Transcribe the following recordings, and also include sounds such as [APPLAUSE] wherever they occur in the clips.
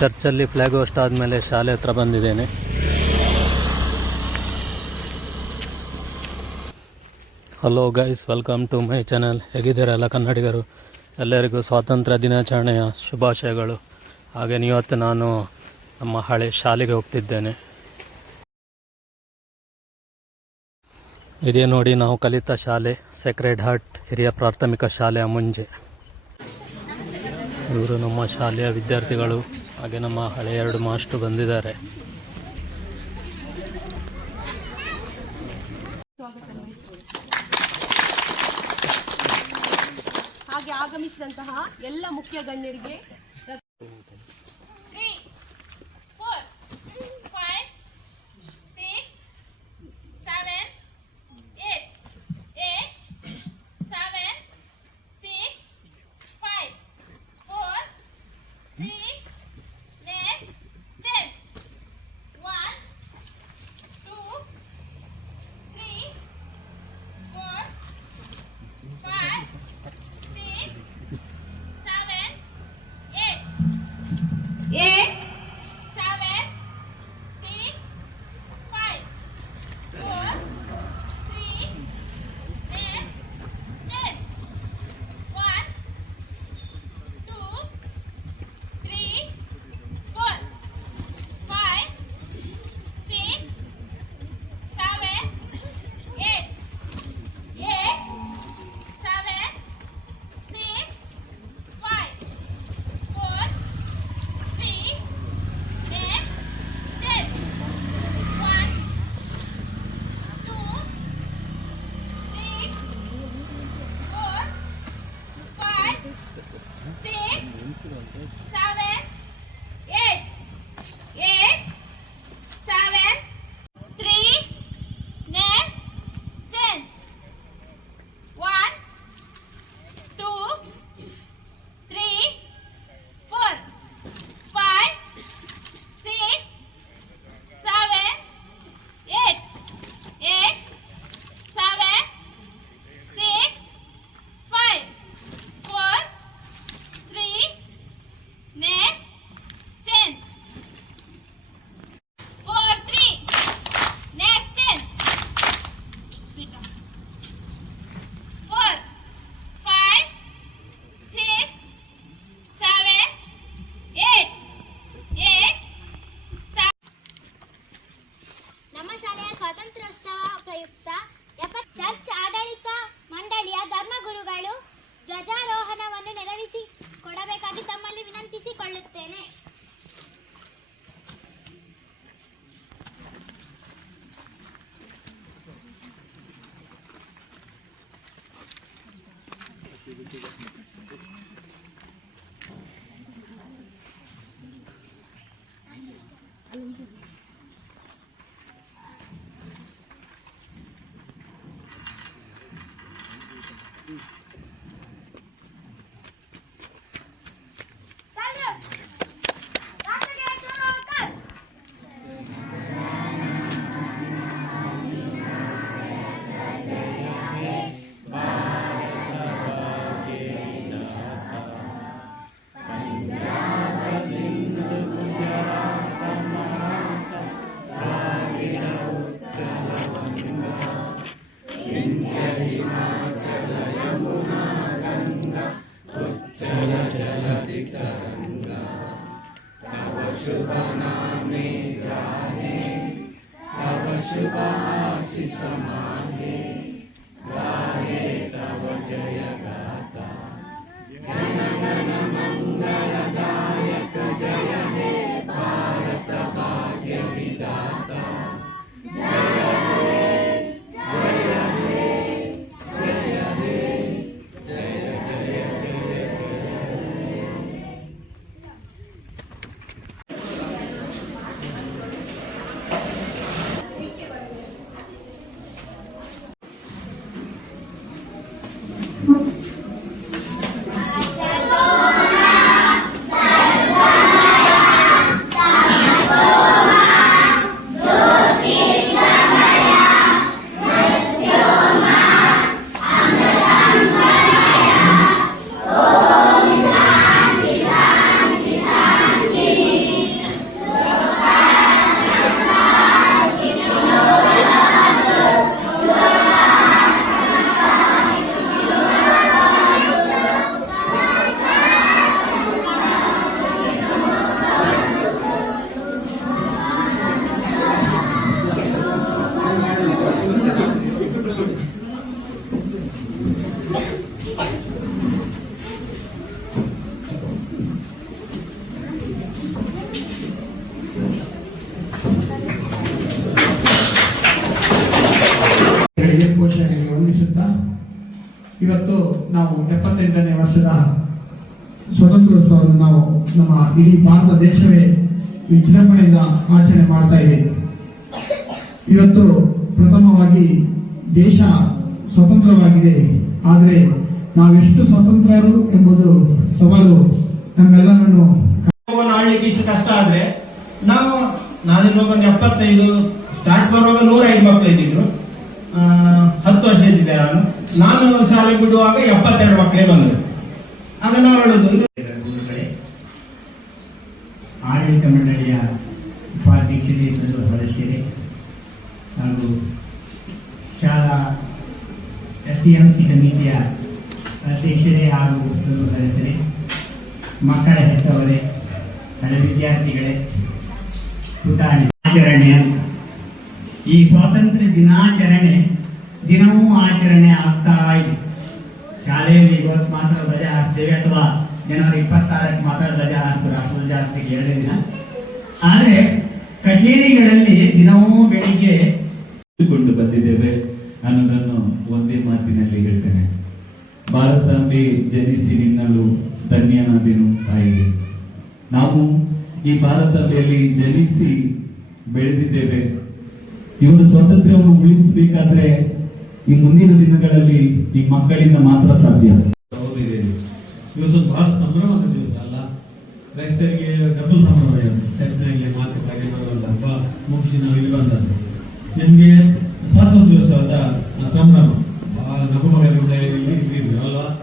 ಚರ್ಚಲ್ಲಿ flag host ಆದಮೇಲೆ ಶಾಲೆ ಹತ್ರ ಬಂದಿದ್ದೇನೆ. Hello guys welcome to my channel ಹೇಗಿದ್ದೀರಲ್ಲ ಕನ್ನಡಿಗರು? ಎಲ್ಲರಿಗೂ ಸ್ವಾತಂತ್ರ್ಯ ದಿನಾಚರಣೆಯ ಶುಭಾಶಯಗಳು. ಹಾಗೆ ಇವತ್ತು ನಾನು ನಮ್ಮ ಹಳೆ ಶಾಲೆಗೆ ಹೋಗ್ತಿದ್ದೇನೆ. ಇದೇ ನೋಡಿ ನಾವು ಕಲಿತ ಶಾಲೆ ಸೆಕ್ರೆಡ್ ಹಾರ್ಟ್ ಹಿರಿಯ ಪ್ರಾಥಮಿಕ ಶಾಲೆಯ ಮುಂಜೆ ಇವರು ನಮ್ಮ ಶಾಲೆಯ ವಿದ್ಯಾರ್ಥಿಗಳು, ಹಾಗೆ ನಮ್ಮ ಹಳೆ ಎರಡು ಮಾಸ್ಟರ್ ಬಂದಿದ್ದಾರೆ. ಆಗಮಿಸಿದಂತಹ ಎಲ್ಲ ಮುಖ್ಯ ಗಣ್ಯರಿಗೆ ನೆರವೇರಿಸಿ ಕೊಡಬೇಕಾಗಿ ತಮ್ಮಲ್ಲಿ ವಿನಂತಿಸಿಕೊಳ್ಳುತ್ತೇನೆ. ನಾವು ಎಪ್ಪತ್ತೆಂಟನೇ ವರ್ಷದ ಸ್ವತಂತ್ರೋತ್ಸವವನ್ನು ನಾವು ನಮ್ಮ ಇಡೀ ಭಾರತ ದೇಶವೇ ವಿಜೃಂಭಣೆಯಿಂದ ಆಚರಣೆ ಮಾಡ್ತಾ ಇದೆ. ಇವತ್ತು ಪ್ರಥಮವಾಗಿ ದೇಶ ಸ್ವತಂತ್ರವಾಗಿದೆ. ಆದರೆ ನಾವೆಷ್ಟು ಸ್ವತಂತ್ರರು ಎಂಬುದು ಸವಾಲು ನಮ್ಮೆಲ್ಲರನ್ನು ಆಡ್ಲಿಕ್ಕೆ ಇಷ್ಟು ಕಷ್ಟ ಆದ್ರೆ ನಾವು ನಾನಿರುವಾಗ ಒಂದು ಎಪ್ಪತ್ತೈದು ಸ್ಟಾರ್ಟ್ ಬರುವಾಗ ನೂರ ಐದು ಮಕ್ಕಳು ಇದ್ದಿದ್ರು ಹತ್ತು ವರ್ಷ ಇದ್ದಿದ್ದೆ ನಾನು. ನಾನು ಶಾಲೆ ಬಿಡುವಾಗ ಎಪ್ಪತ್ತೆರಡು ಮಕ್ಕಳೇ ಬಂದರು. ಆಗ ನಾವು ಹೇಳೋದು ಆಡಳಿತ ಮಂಡಳಿಯ ಉಪಾಧ್ಯಕ್ಷರೇ ಮತ್ತು ಸದಸ್ಯರೇ. ಹಾಗೂ ಶಾಲಾ ಎಸ್ ಡಿ ಎಂ ಸಿ ಸಮಿತಿಯ ಅಧ್ಯಕ್ಷರೇ ಹಾಗೂ ಸದಸ್ಯರೇ ಮಕ್ಕಳ ಹೆತ್ತವರೇ ಹಳೆ ವಿದ್ಯಾರ್ಥಿಗಳೇ ಪುಟಾಣಿ ಆಚರಣೆ ಈ ಸ್ವಾತಂತ್ರ್ಯ ದಿನಾಚರಣೆ ದಿನವೂ ಆಚರಣೆ ಆಗ್ತಾ ಇದೆ. ಶಾಲೆಯಲ್ಲಿ ಇವತ್ತು ಮಾತ್ರ ರಜೆ ಹಾಕ್ತೇವೆ ಅಥವಾ ಜನವರಿ ಇಪ್ಪತ್ತಾರಕ್ಕೆ ಮಾತ್ರ ರಜೆ ಹಾಕ್ತಾರೆ ರಾಷ್ಟ್ರ ರಜೆ ಹಾಕ್ತೇವೆ ಎರಡೇ ದಿನ. ಆದರೆ ಕಚೇರಿಗಳಲ್ಲಿ ದಿನವೂ ಬೆಳಿಗ್ಗೆ ಕೊಂಡು ಬಂದಿದ್ದೇವೆ. ಅನ್ನೋದನ್ನು ಒಂದೇ ಮಾತಿನಲ್ಲಿ ಹೇಳ್ತೇನೆ. ಭಾರತದಲ್ಲಿ ಜನಿಸಿ ನಿನ್ನಲು ಧನ್ಯನಾದೆನು ಸಾಯಿದೆ ನಾವು ಈ ಭಾರತದಲ್ಲಿ ಜನಿಸಿ ಬೆಳೆದಿದ್ದೇವೆ. ಇವರು ಸ್ವಾತಂತ್ರ್ಯವನ್ನು ಉಳಿಸಬೇಕಾದ್ರೆ ಈ ಮುಂದಿನ ದಿನಗಳಲ್ಲಿ ಈ ಮಕ್ಕಳಿಂದ ಮಾತ್ರ ಸಾಧ್ಯ. ಇವತ್ತು ಬಹಳ ಸಂಭ್ರಮದ ದಿವಸ ಅಲ್ಲ? ಕ್ರೈಸ್ತರಿಗೆ ಡಬಲ್ ಸಂಭ್ರಮ ಇವತ್ತು ಚರ್ಚ್ನಲ್ಲಿ ಮಾತು ಹಾಗೆ ಒಂದು ಹಬ್ಬ ಮುಗಿಸಿ ನಾವು ಇಲ್ಲಿ ಬಂದದ್ದು. ನಿಮಗೆ ಸ್ವಾತಂತ್ರ್ಯೋತ್ಸವದ ಸಂಭ್ರಮ. ಬಹಳ ಇಲ್ಲಿ. ಅಲ್ವಾ?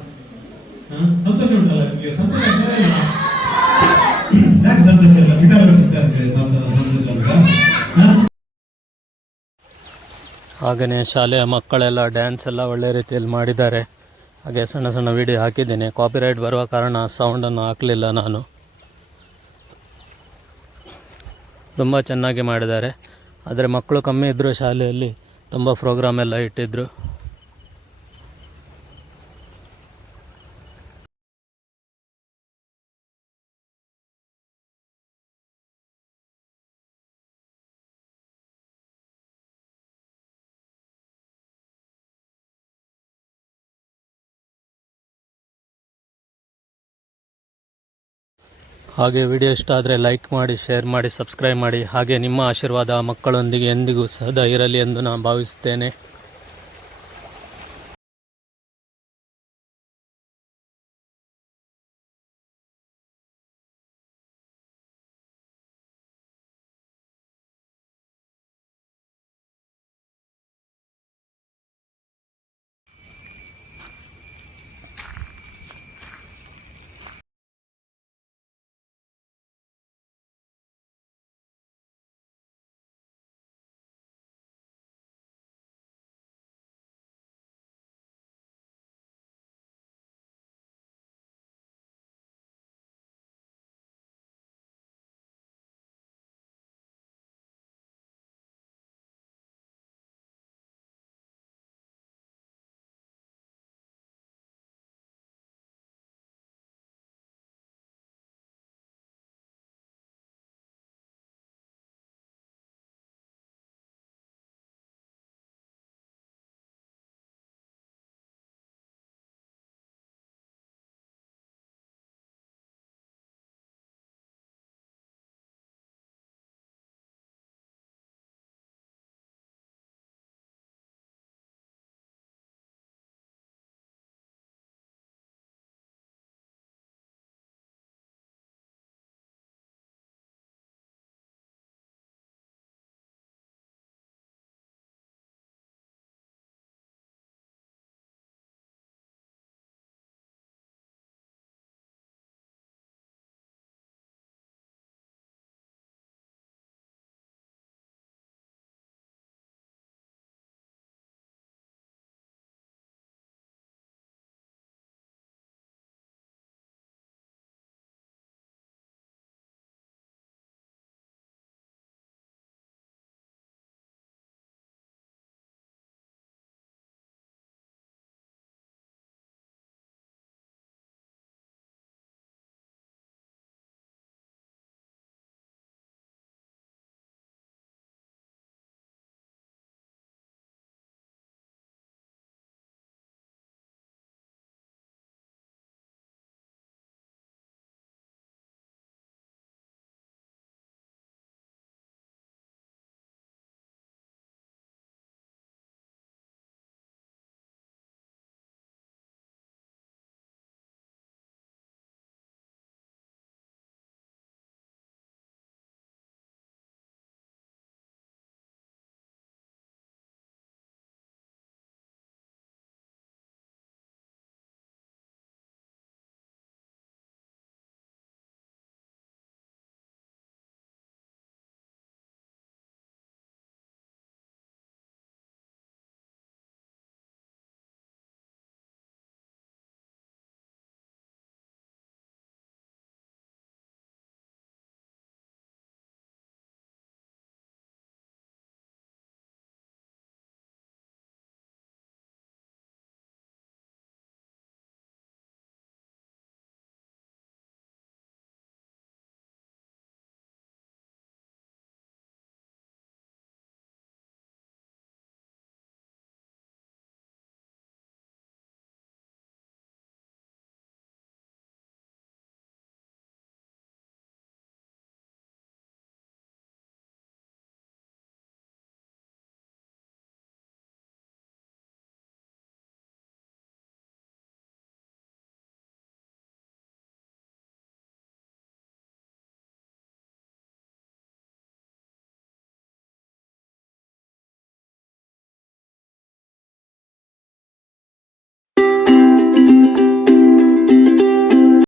ಹ? ಸಂತೋಷ ಉಂಟಲ್ಲ ನಿಮಗೆ? ಸಂತೋಷ? [COUGHS] ಯಾಕೆ ಸಂತೋಷ ಇಲ್ಲ? ಸಂತೋಷ ಅಂತ? ಹಾಗೆಯೇ ಶಾಲೆಯ ಮಕ್ಕಳೆಲ್ಲ ಡ್ಯಾನ್ಸ್ ಎಲ್ಲ ಒಳ್ಳೆ ರೀತಿಯಲ್ಲಿ ಮಾಡಿದ್ದಾರೆ. ಹಾಗೆ ಸಣ್ಣ ಸಣ್ಣ ವಿಡಿಯೋ ಹಾಕಿದ್ದೀನಿ. ಕಾಪಿರೈಟ್ ಬರುವ ಕಾರಣ ಸೌಂಡನ್ನು ಹಾಕಲಿಲ್ಲ ನಾನು. ತುಂಬ ಚೆನ್ನಾಗಿ ಮಾಡಿದ್ದಾರೆ. ಆದರೆ ಮಕ್ಕಳು ಕಮ್ಮಿ ಇದ್ದರು ಶಾಲೆಯಲ್ಲಿ ತುಂಬ ಪ್ರೋಗ್ರಾಮ್ ಎಲ್ಲ ಇಟ್ಟಿದ್ದರು ಹಾಗೆ ವಿಡಿಯೋ ಇಷ್ಟ ಆದರೆ ಲೈಕ್ ಮಾಡಿ, ಶೇರ್ ಮಾಡಿ, ಸಬ್ಸ್ಕ್ರೈಬ್ ಮಾಡಿ. ಹಾಗೆ ನಿಮ್ಮ ಆಶೀರ್ವಾದ ಮಕ್ಕಳೊಂದಿಗೆ ಎಂದಿಗೂ ಸದಾ ಇರಲಿ ಎಂದು ನಾನು ಭಾವಿಸುತ್ತೇನೆ